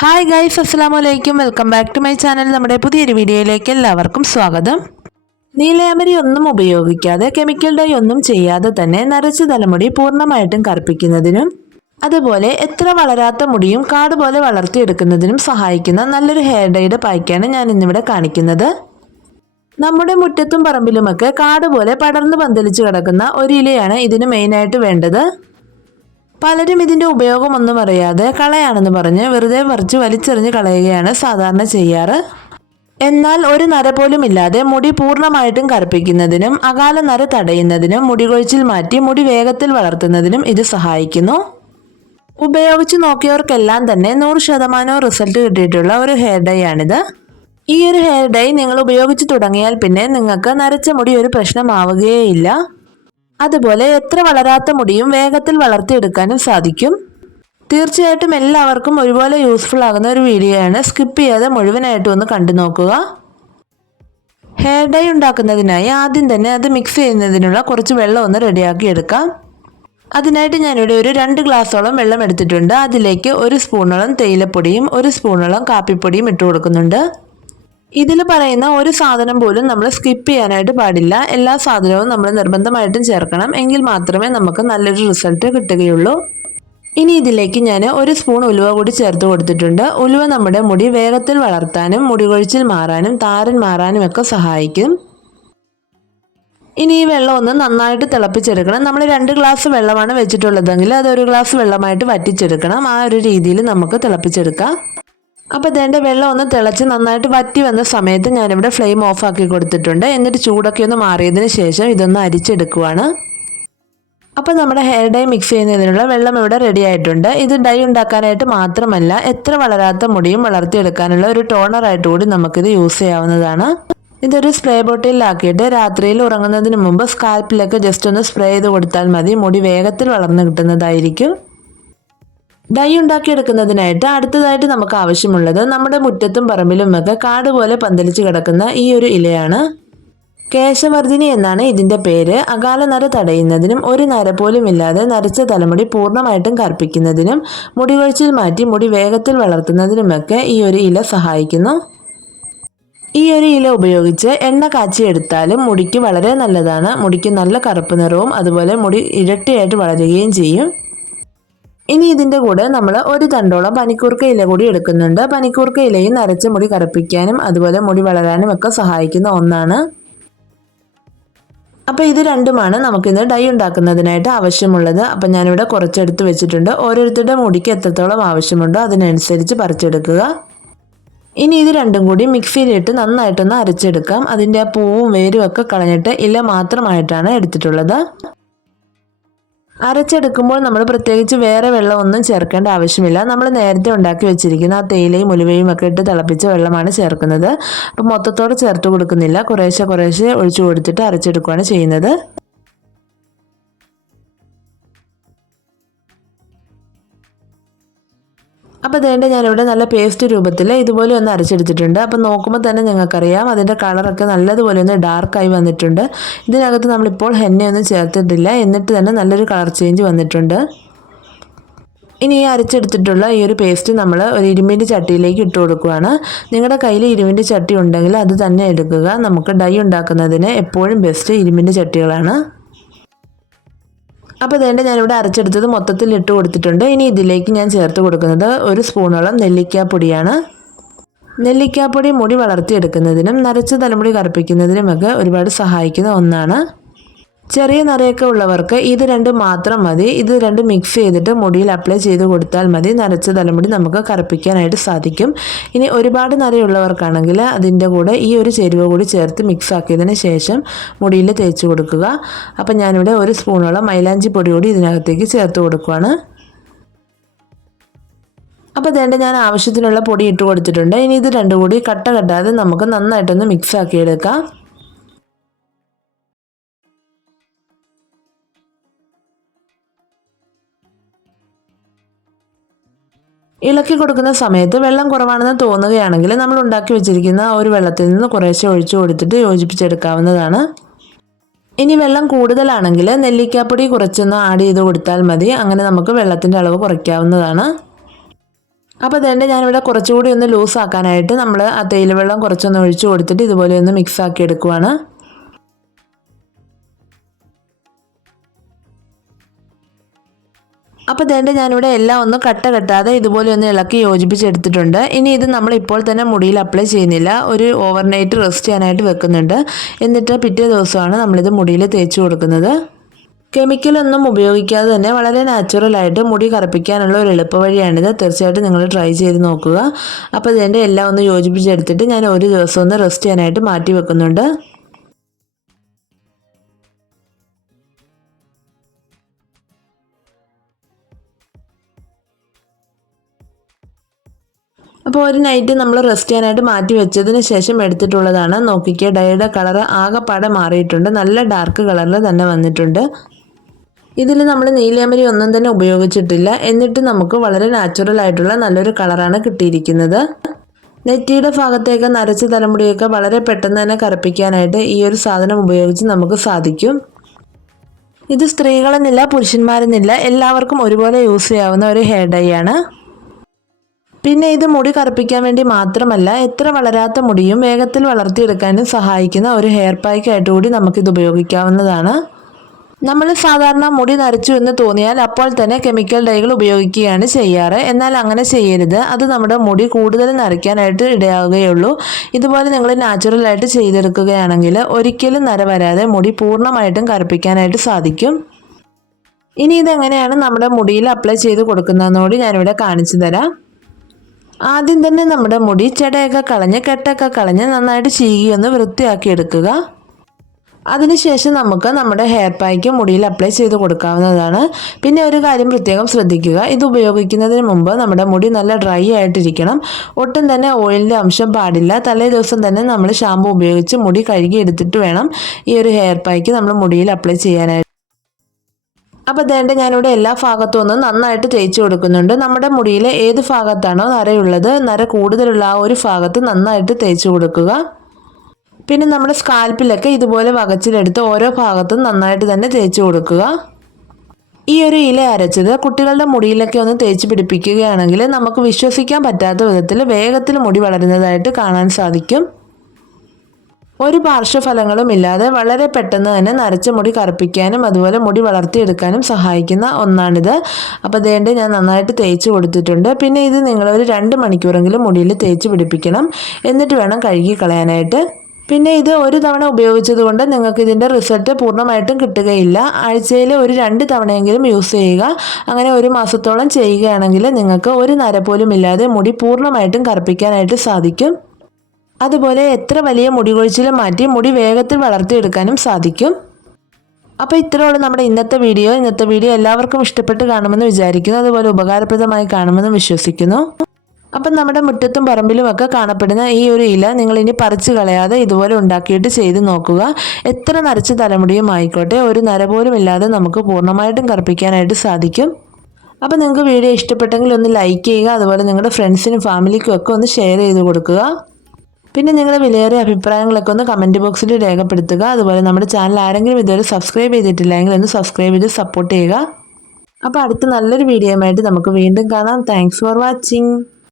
Hi guys, അസ്സലാമു അലൈക്കും. Welcome back to my channel. നമ്മുടെ പുതിയൊരു വീഡിയോയിലേക്ക് എല്ലാവർക്കും സ്വാഗതം. നീലയാമരി ഒന്നും ഉപയോഗിക്കാതെ കെമിക്കൽ ഡൈ ഒന്നും ചെയ്യാതെ തന്നെ നരച്ച തലമുടി പൂർണ്ണമായിട്ടും കറുപ്പിക്കുന്നതിനും അതുപോലെ എത്ര വളരാത്ത മുടിയും കാട് പോലെ വളർത്തിയെടുക്കുന്നതിനും സഹായിക്കുന്ന നല്ലൊരു ഹെയർ ഡൈയുടെ പായ്ക്കാണ് ഞാൻ ഇന്നിവിടെ കാണിക്കുന്നത്. നമ്മുടെ മുറ്റത്തും പറമ്പിലുമൊക്കെ കാട് പോലെ പടർന്നു പന്തലിച്ചു കിടക്കുന്ന ഒരു ഇലയാണ് ഇതിന് മെയിനായിട്ട് വേണ്ടത്. പലരും ഇതിൻ്റെ ഉപയോഗമൊന്നും അറിയാതെ കളയാണെന്ന് പറഞ്ഞ് വെറുതെ പറിച്ച് വലിച്ചെറിഞ്ഞ് കളയുകയാണ് സാധാരണ ചെയ്യാറ്. എന്നാൽ ഒരു നര പോലും ഇല്ലാതെ മുടി പൂർണ്ണമായിട്ടും കറുപ്പിക്കുന്നതിനും അകാല നര തടയുന്നതിനും മുടി കൊഴിച്ചിൽ മാറ്റി മുടി വേഗത്തിൽ വളർത്തുന്നതിനും ഇത് സഹായിക്കുന്നു. ഉപയോഗിച്ച് നോക്കിയവർക്കെല്ലാം തന്നെ 100% റിസൾട്ട് കിട്ടിയിട്ടുള്ള ഒരു ഹെയർ ഡൈ ആണിത്. ഈ ഒരു ഹെയർ ഡൈ നിങ്ങൾ ഉപയോഗിച്ച് തുടങ്ങിയാൽ പിന്നെ നിങ്ങൾക്ക് നരച്ച മുടി ഒരു പ്രശ്നമാവുകയേയില്ല. അതുപോലെ എത്ര വളരാത്ത മുടിയും വേഗത്തിൽ വളർത്തിയെടുക്കാനും സാധിക്കും. തീർച്ചയായിട്ടും എല്ലാവർക്കും ഒരുപോലെ യൂസ്ഫുൾ ആകുന്ന ഒരു വീഡിയോ ആണ്. സ്കിപ്പ് ചെയ്യാതെ മുഴുവനായിട്ടും ഒന്ന് കണ്ടു നോക്കുക. ഹെയർ ഡൈ ഉണ്ടാക്കുന്നതിനായി ആദ്യം തന്നെ അത് മിക്സ് ചെയ്യുന്നതിനുള്ള കുറച്ച് വെള്ളം ഒന്ന് റെഡിയാക്കി എടുക്കാം. അതിനായിട്ട് ഞാനിവിടെ ഒരു 2 ഗ്ലാസോളം വെള്ളം എടുത്തിട്ടുണ്ട്. അതിലേക്ക് 1 സ്പൂണോളം തേയിലപ്പൊടിയും 1 സ്പൂണോളം കാപ്പിപ്പൊടിയും ഇട്ട് കൊടുക്കുന്നുണ്ട്. ഇതിൽ പറയുന്ന ഒരു സാധനം പോലും നമ്മൾ സ്കിപ്പ് ചെയ്യാനായിട്ട് പാടില്ല. എല്ലാ സാധനവും നമ്മൾ നിർബന്ധമായിട്ടും ചേർക്കണം. എങ്കിൽ മാത്രമേ നമുക്ക് നല്ലൊരു റിസൾട്ട് കിട്ടുകയുള്ളൂ. ഇനി ഇതിലേക്ക് ഞാൻ 1 സ്പൂൺ ഉലുവ കൂടി ചേർത്ത് കൊടുത്തിട്ടുണ്ട്. ഉലുവ നമ്മുടെ മുടി വേഗത്തിൽ വളർത്താനും മുടി കൊഴിച്ചിൽ മാറാനും താരൻ മാറാനും ഒക്കെ സഹായിക്കും. ഇനി ഈ വെള്ളം ഒന്ന് നന്നായിട്ട് തിളപ്പിച്ചെടുക്കണം. നമ്മൾ 2 ഗ്ലാസ് വെള്ളമാണ് വെച്ചിട്ടുള്ളതെങ്കിൽ അത് 1 ഗ്ലാസ് വെള്ളമായിട്ട് വറ്റിച്ചെടുക്കണം. ആ ഒരു രീതിയിൽ നമുക്ക് തിളപ്പിച്ചെടുക്കാം. അപ്പോൾ ഇതിൻ്റെ വെള്ളം ഒന്ന് തിളച്ച് നന്നായിട്ട് വറ്റി വന്ന സമയത്ത് ഞാനിവിടെ ഫ്ലെയിം ഓഫ് ആക്കി കൊടുത്തിട്ടുണ്ട്. എന്നിട്ട് ചൂടൊക്കെ ഒന്ന് മാറിയതിന് ശേഷം ഇതൊന്ന് അരിച്ചെടുക്കുവാണ്. അപ്പോൾ നമ്മുടെ ഹെയർ ഡൈ മിക്സ് ചെയ്യുന്നതിനുള്ള വെള്ളം ഇവിടെ റെഡി ആയിട്ടുണ്ട്. ഇത് ഡൈ ഉണ്ടാക്കാനായിട്ട് മാത്രമല്ല എത്ര വളരാത്ത മുടിയും വളർത്തിയെടുക്കാനുള്ള ഒരു ടോണറായിട്ട് കൂടി നമുക്കിത് യൂസ് ചെയ്യാവുന്നതാണ്. ഇതൊരു സ്പ്രേ ബോട്ടിലാക്കിയിട്ട് രാത്രിയിൽ ഉറങ്ങുന്നതിന് മുമ്പ് സ്കാൽപ്പിലൊക്കെ ജസ്റ്റ് ഒന്ന് സ്പ്രേ ചെയ്ത് കൊടുത്താൽ മതി. മുടി വേഗത്തിൽ വളർന്നു കിട്ടുന്നതായിരിക്കും. ഡൈ ഉണ്ടാക്കിയെടുക്കുന്നതിനായിട്ട് അടുത്തതായിട്ട് നമുക്ക് ആവശ്യമുള്ളത് നമ്മുടെ മുറ്റത്തും പറമ്പിലുമൊക്കെ കാട് പോലെ പന്തലിച്ച് കിടക്കുന്ന ഈ ഒരു ഇലയാണ്. കേശവർദ്ധിനി എന്നാണ് ഇതിൻ്റെ പേര്. അകാല നര തടയുന്നതിനും ഒരു നര പോലും ഇല്ലാതെ നരച്ച തലമുടി പൂർണ്ണമായിട്ടും കറുപ്പിക്കുന്നതിനും മുടി കൊഴിച്ചിൽ മാറ്റി മുടി വേഗത്തിൽ വളർത്തുന്നതിനുമൊക്കെ ഈ ഒരു ഇല സഹായിക്കുന്നു. ഈ ഒരു ഇല ഉപയോഗിച്ച് എണ്ണ കാച്ചിയെടുത്താലും മുടിക്ക് വളരെ നല്ലതാണ്. മുടിക്ക് നല്ല കറുപ്പ് നിറവും അതുപോലെ മുടി ഇരട്ടിയായിട്ട് വളരുകയും ചെയ്യും. ഇനി ഇതിൻ്റെ കൂടെ നമ്മൾ 1 തണ്ടോളം പനിക്കൂർക്ക ഇല കൂടി എടുക്കുന്നുണ്ട്. പനിക്കൂർക്ക ഇലയും നരച്ച മുടി കറുപ്പിക്കാനും അതുപോലെ മുടി വളരാനും ഒക്കെ സഹായിക്കുന്ന ഒന്നാണ്. അപ്പോൾ ഇത് രണ്ടുമാണ് നമുക്കിന്ന് ഡൈ ഉണ്ടാക്കുന്നതിനായിട്ട് ആവശ്യമുള്ളത്. അപ്പം ഞാനിവിടെ കുറച്ചെടുത്ത് വെച്ചിട്ടുണ്ട്. ഓരോരുത്തരുടെ മുടിക്ക് എത്രത്തോളം ആവശ്യമുണ്ടോ അതിനനുസരിച്ച് പറിച്ചെടുക്കുക. ഇനി ഇത് രണ്ടും കൂടി മിക്സിയിലിട്ട് നന്നായിട്ടൊന്ന് അരച്ചെടുക്കാം. അതിൻ്റെ ആ പൂവും വേരും ഒക്കെ കളഞ്ഞിട്ട് ഇല മാത്രമായിട്ടാണ് എടുത്തിട്ടുള്ളത്. അരച്ചെടുക്കുമ്പോൾ നമ്മൾ പ്രത്യേകിച്ച് വേറെ വെള്ളമൊന്നും ചേർക്കേണ്ട ആവശ്യമില്ല. നമ്മൾ നേരത്തെ ഉണ്ടാക്കി വെച്ചിരിക്കുന്ന ആ തേയിലയും ഉലുവയും ഒക്കെ ഇട്ട് തിളപ്പിച്ച വെള്ളമാണ് ചേർക്കുന്നത്. അപ്പോൾ മൊത്തത്തോടെ ചേർത്ത് കൊടുക്കുന്നില്ല. കുറേശ്ശെ ഒഴിച്ചു കൊടുത്തിട്ട് അരച്ചെടുക്കുകയാണ് ചെയ്യുന്നത്. അപ്പോൾ ഇതേണ്ട ഞാനിവിടെ നല്ല പേസ്റ്റ് രൂപത്തിൽ ഇതുപോലെ ഒന്ന് അരച്ചെടുത്തിട്ടുണ്ട്. അപ്പോൾ നോക്കുമ്പോൾ തന്നെ നിങ്ങൾക്കറിയാം അതിൻ്റെ കളറൊക്കെ നല്ലതുപോലെ ഒന്ന് ഡാർക്കായി വന്നിട്ടുണ്ട്. ഇതിനകത്ത് നമ്മളിപ്പോൾ ഹെന്നയൊന്നും ചേർത്തിട്ടില്ല. എന്നിട്ട് തന്നെ നല്ലൊരു കളർ ചേഞ്ച് വന്നിട്ടുണ്ട്. ഇനി ഈ അരച്ചെടുത്തിട്ടുള്ള ഈ ഒരു പേസ്റ്റ് നമ്മൾ ഒരു ഇരുമ്പിൻ്റെ ചട്ടിയിലേക്ക് ഇട്ട് കൊടുക്കുകയാണ്. നിങ്ങളുടെ കയ്യിൽ ഇരുമ്പിൻ്റെ ചട്ടി ഉണ്ടെങ്കിൽ അത് തന്നെ എടുക്കുക. നമുക്ക് ഡൈ ഉണ്ടാക്കുന്നതിന് എപ്പോഴും ബെസ്റ്റ് ഇരുമ്പിൻ്റെ ചട്ടികളാണ്. അപ്പോൾ ഇതേണ്ട ഞാനിവിടെ അരച്ചെടുത്തത് മൊത്തത്തിൽ ഇട്ട് കൊടുത്തിട്ടുണ്ട്. ഇനി ഇതിലേക്ക് ഞാൻ ചേർത്ത് കൊടുക്കുന്നത് 1 സ്പൂണോളം നെല്ലിക്കാപ്പൊടിയാണ്. നെല്ലിക്കാപ്പൊടി മുടി വളർത്തിയെടുക്കുന്നതിനും നരച്ച തലമുടി കറുപ്പിക്കുന്നതിനുമൊക്കെ ഒരുപാട് സഹായിക്കുന്ന ഒന്നാണ്. ചെറിയ നരയൊക്കെ ഉള്ളവർക്ക് ഇത് രണ്ടും മാത്രം മതി. ഇത് രണ്ടും മിക്സ് ചെയ്തിട്ട് മുടിയിൽ അപ്ലൈ ചെയ്ത് കൊടുത്താൽ മതി. നരച്ച തലമുടി നമുക്ക് കറുപ്പിക്കാനായിട്ട് സാധിക്കും. ഇനി ഒരുപാട് നരയുള്ളവർക്കാണെങ്കിൽ അതിൻ്റെ കൂടെ ഈ ഒരു ചേരുവ കൂടി ചേർത്ത് മിക്സ് ആക്കിയതിന് ശേഷം മുടിയിൽ തേച്ച് കൊടുക്കുക. അപ്പം ഞാനിവിടെ 1 സ്പൂണോളം മൈലാഞ്ചി പൊടി കൂടി ഇതിനകത്തേക്ക് ചേർത്ത് കൊടുക്കുകയാണ്. അപ്പോൾ ഇതേണ്ട ഞാൻ ആവശ്യത്തിനുള്ള പൊടി ഇട്ട് കൊടുത്തിട്ടുണ്ട്. ഇനി ഇത് രണ്ടും കൂടി കട്ട കെട്ടാതെ നമുക്ക് നന്നായിട്ടൊന്ന് മിക്സ് ആക്കിയെടുക്കാം. ഇളക്കി കൊടുക്കുന്ന സമയത്ത് വെള്ളം കുറവാണെന്ന് തോന്നുകയാണെങ്കിൽ നമ്മൾ ഉണ്ടാക്കി വെച്ചിരിക്കുന്ന ഒരു വെള്ളത്തിൽ നിന്ന് കുറേശ്ശെ ഒഴിച്ചു കൊടുത്തിട്ട് യോജിപ്പിച്ചെടുക്കാവുന്നതാണ്. ഇനി വെള്ളം കൂടുതലാണെങ്കിൽ നെല്ലിക്കാപ്പൊടി കുറച്ചൊന്ന് ആഡ് ചെയ്ത് കൊടുത്താൽ മതി. അങ്ങനെ നമുക്ക് വെള്ളത്തിൻ്റെ അളവ് കുറയ്ക്കാവുന്നതാണ്. അപ്പോൾ അതുകൊണ്ട് ഞാനിവിടെ കുറച്ചുകൂടി ഒന്ന് ലൂസാക്കാനായിട്ട് നമ്മൾ ആ തേയില വെള്ളം കുറച്ചൊന്ന് ഒഴിച്ചു കൊടുത്തിട്ട് ഇതുപോലെ ഒന്ന് മിക്സ് ആക്കി എടുക്കുവാണ്. അപ്പോൾ അതുകൊണ്ട് ഞാനിവിടെ എല്ലാം ഒന്ന് കട്ട കെട്ടാതെ ഇതുപോലെ ഒന്ന് ഇളക്കി യോജിപ്പിച്ചെടുത്തിട്ടുണ്ട്. ഇനി ഇത് നമ്മൾ ഇപ്പോൾ തന്നെ മുടിയിൽ അപ്ലൈ ചെയ്യുന്നില്ല, ഒരു ഓവർനൈറ്റ് റെസ്റ്റ് ചെയ്യാനായിട്ട് വെക്കുന്നുണ്ട്. എന്നിട്ട് പിറ്റേ ദിവസമാണ് നമ്മളിത് മുടിയിൽ തേച്ച് കൊടുക്കുന്നത്. കെമിക്കലൊന്നും ഉപയോഗിക്കാതെ തന്നെ വളരെ നാച്ചുറലായിട്ട് മുടി കറുപ്പിക്കാനുള്ള ഒരു എളുപ്പവഴിയാണിത്. തീർച്ചയായിട്ടും നിങ്ങൾ ട്രൈ ചെയ്ത് നോക്കുക. അപ്പോൾ ഇതിൻ്റെ എല്ലാം ഒന്ന് യോജിപ്പിച്ചെടുത്തിട്ട് ഞാൻ ഒരു ദിവസം ഒന്ന് റെസ്റ്റ് ചെയ്യാനായിട്ട് മാറ്റി വെക്കുന്നുണ്ട്. അപ്പോൾ ഒരു നൈറ്റ് നമ്മൾ റെസ്റ്റ് ചെയ്യാനായിട്ട് മാറ്റി വെച്ചതിന് ശേഷം എടുത്തിട്ടുള്ളതാണ്. നോക്കിക്കുക, ഡൈയുടെ കളർ ആകെപ്പാടെ മാറിയിട്ടുണ്ട്, നല്ല ഡാർക്ക് കളറിൽ തന്നെ വന്നിട്ടുണ്ട്. ഇതിൽ നമ്മൾ നീലയമരി ഒന്നും തന്നെ ഉപയോഗിച്ചിട്ടില്ല, എന്നിട്ട് നമുക്ക് വളരെ നാച്ചുറൽ ആയിട്ടുള്ള നല്ലൊരു കളറാണ് കിട്ടിയിരിക്കുന്നത്. നെറ്റിയുടെ ഭാഗത്തേക്ക് നരച്ച തലമുടിയൊക്കെ വളരെ പെട്ടെന്ന് തന്നെ കറുപ്പിക്കാനായിട്ട് ഈ ഒരു സാധനം ഉപയോഗിച്ച് നമുക്ക് സാധിക്കും. ഇത് സ്ത്രീകളെന്നില്ല പുരുഷന്മാരെന്നില്ല എല്ലാവർക്കും ഒരുപോലെ യൂസ് ചെയ്യാവുന്ന ഒരു ഹെയർ ഡൈ ആണ്. പിന്നെ ഇത് മുടി കറുപ്പിക്കാൻ വേണ്ടി മാത്രമല്ല, എത്ര വളരാത്ത മുടിയും വേഗത്തിൽ വളർത്തിയെടുക്കാനും സഹായിക്കുന്ന ഒരു ഹെയർ പായ്ക്കായിട്ട് കൂടി നമുക്കിത് ഉപയോഗിക്കാവുന്നതാണ്. നമ്മൾ സാധാരണ മുടി നരച്ചു എന്ന് തോന്നിയാൽ അപ്പോൾ തന്നെ കെമിക്കൽ ഡൈകൾ ഉപയോഗിക്കുകയാണ് ചെയ്യാറ്. എന്നാൽ അങ്ങനെ ചെയ്യരുത്, അത് നമ്മുടെ മുടി കൂടുതൽ നരയ്ക്കാനായിട്ട് ഇടയാവുകയുള്ളൂ. ഇതുപോലെ നിങ്ങൾ നാച്ചുറലായിട്ട് ചെയ്തെടുക്കുകയാണെങ്കിൽ ഒരിക്കലും നര വരാതെ മുടി പൂർണ്ണമായിട്ടും കറുപ്പിക്കാനായിട്ട് സാധിക്കും. ഇനി ഇതെങ്ങനെയാണ് നമ്മുടെ മുടിയിൽ അപ്ലൈ ചെയ്ത് കൊടുക്കുന്നതെന്നോട് ഞാനിവിടെ കാണിച്ചു തരാം. ആദ്യം തന്നെ നമ്മുടെ മുടി ചെടയൊക്കെ കളഞ്ഞ് കെട്ടൊക്കെ കളഞ്ഞ് നന്നായിട്ട് ചീകി ഒന്ന് വൃത്തിയാക്കി എടുക്കുക. അതിനുശേഷം നമുക്ക് നമ്മുടെ ഹെയർ പായ്ക്ക് മുടിയിൽ അപ്ലൈ ചെയ്ത് കൊടുക്കാവുന്നതാണ്. പിന്നെ ഒരു കാര്യം പ്രത്യേകം ശ്രദ്ധിക്കുക, ഇത് ഉപയോഗിക്കുന്നതിന് മുമ്പ് നമ്മുടെ മുടി നല്ല ഡ്രൈ ആയിട്ടിരിക്കണം. ഒട്ടും തന്നെ ഓയിലിൻ്റെ അംശം പാടില്ല. തലേ ദിവസം തന്നെ നമ്മൾ ഷാമ്പു ഉപയോഗിച്ച് മുടി കഴുകി എടുത്തിട്ട് വേണം ഈ ഒരു ഹെയർ പായ്ക്ക് നമ്മൾ മുടിയിൽ അപ്ലൈ ചെയ്യാനായിട്ട്. അപ്പോൾ അതേണ്ട ഞാനിവിടെ എല്ലാ ഭാഗത്തും ഒന്ന് നന്നായിട്ട് തേച്ച് കൊടുക്കുന്നുണ്ട്. നമ്മുടെ മുടിയിൽ ഏത് ഭാഗത്താണോ നരയുള്ളത്, നര കൂടുതലുള്ള ആ ഒരു ഭാഗത്ത് നന്നായിട്ട് തേച്ച് കൊടുക്കുക. പിന്നെ നമ്മുടെ സ്കാൽപ്പിലൊക്കെ ഇതുപോലെ വകച്ചിലെടുത്ത് ഓരോ ഭാഗത്തും നന്നായിട്ട് തന്നെ തേച്ച് കൊടുക്കുക. ഈ ഒരു ഇല അരച്ചത് കുട്ടികളുടെ മുടിയിലൊക്കെ ഒന്ന് തേച്ച് പിടിപ്പിക്കുകയാണെങ്കിൽ നമുക്ക് വിശ്വസിക്കാൻ പറ്റാത്ത വിധത്തിൽ വേഗത്തിൽ മുടി വളരുന്നതായിട്ട് കാണാൻ സാധിക്കും. ഒരു പാർശ്വഫലങ്ങളും ഇല്ലാതെ വളരെ പെട്ടെന്ന് തന്നെ നരച്ച മുടി കറുപ്പിക്കാനും അതുപോലെ മുടി വളർത്തിയെടുക്കാനും സഹായിക്കുന്ന ഒന്നാണിത്. അപ്പോൾ അതേണ്ട ഞാൻ നന്നായിട്ട് തേച്ച് കൊടുത്തിട്ടുണ്ട്. പിന്നെ ഇത് നിങ്ങളൊരു 2 മണിക്കൂറെങ്കിലും മുടിയിൽ തേച്ച് പിടിപ്പിക്കണം. എന്നിട്ട് വേണം കഴുകി കളയാനായിട്ട്. പിന്നെ ഇത് ഒരു തവണ ഉപയോഗിച്ചത് കൊണ്ട് നിങ്ങൾക്ക് ഇതിൻ്റെ റിസൾട്ട് പൂർണ്ണമായിട്ടും കിട്ടുകയില്ല. ആഴ്ചയിൽ ഒരു 2 തവണയെങ്കിലും യൂസ് ചെയ്യുക. അങ്ങനെ 1 മാസത്തോളം ചെയ്യുകയാണെങ്കിൽ നിങ്ങൾക്ക് ഒരു നര പോലും ഇല്ലാതെ മുടി പൂർണ്ണമായിട്ടും കറുപ്പിക്കാനായിട്ട് സാധിക്കും. അതുപോലെ എത്ര വലിയ മുടി കൊഴിച്ചിലും മാറ്റി മുടി വേഗത്തിൽ വളർത്തിയെടുക്കാനും സാധിക്കും. അപ്പോൾ ഇത്രയുള്ള നമ്മുടെ ഇന്നത്തെ വീഡിയോ എല്ലാവർക്കും ഇഷ്ടപ്പെട്ട് കാണുമെന്ന് വിചാരിക്കുന്നു. അതുപോലെ ഉപകാരപ്രദമായി കാണുമെന്ന് വിശ്വസിക്കുന്നു. അപ്പം നമ്മുടെ മുറ്റത്തും പറമ്പിലുമൊക്കെ കാണപ്പെടുന്ന ഈ ഒരു ഇല നിങ്ങൾ ഇനി പറിച്ചു കളയാതെ ഇതുപോലെ ഉണ്ടാക്കിയിട്ട് ചെയ്ത് നോക്കുക. എത്ര നരച്ച തലമുടിയും ആയിക്കോട്ടെ, ഒരു നര പോലും ഇല്ലാതെ നമുക്ക് പൂർണ്ണമായിട്ടും കറുപ്പിക്കാനായിട്ട് സാധിക്കും. അപ്പോൾ നിങ്ങൾക്ക് വീഡിയോ ഇഷ്ടപ്പെട്ടെങ്കിൽ ഒന്ന് ലൈക്ക് ചെയ്യുക. അതുപോലെ നിങ്ങളുടെ ഫ്രണ്ട്സിനും ഫാമിലിക്കും ഒക്കെ ഒന്ന് ഷെയർ ചെയ്ത് കൊടുക്കുക. പിന്നെ നിങ്ങളുടെ വിലയേറിയ അഭിപ്രായങ്ങളൊക്കെ ഒന്ന് കമൻറ്റ് ബോക്സിൽ രേഖപ്പെടുത്തുക. അതുപോലെ നമ്മുടെ ചാനൽ ആരെങ്കിലും ഇതുവരെ സബ്സ്ക്രൈബ് ചെയ്തിട്ടില്ലെങ്കിൽ ഒന്ന് സബ്സ്ക്രൈബ് ചെയ്ത് സപ്പോർട്ട് ചെയ്യുക. അപ്പോൾ അടുത്ത നല്ലൊരു വീഡിയോയുമായിട്ട് നമുക്ക് വീണ്ടും കാണാം. Thanks for watching.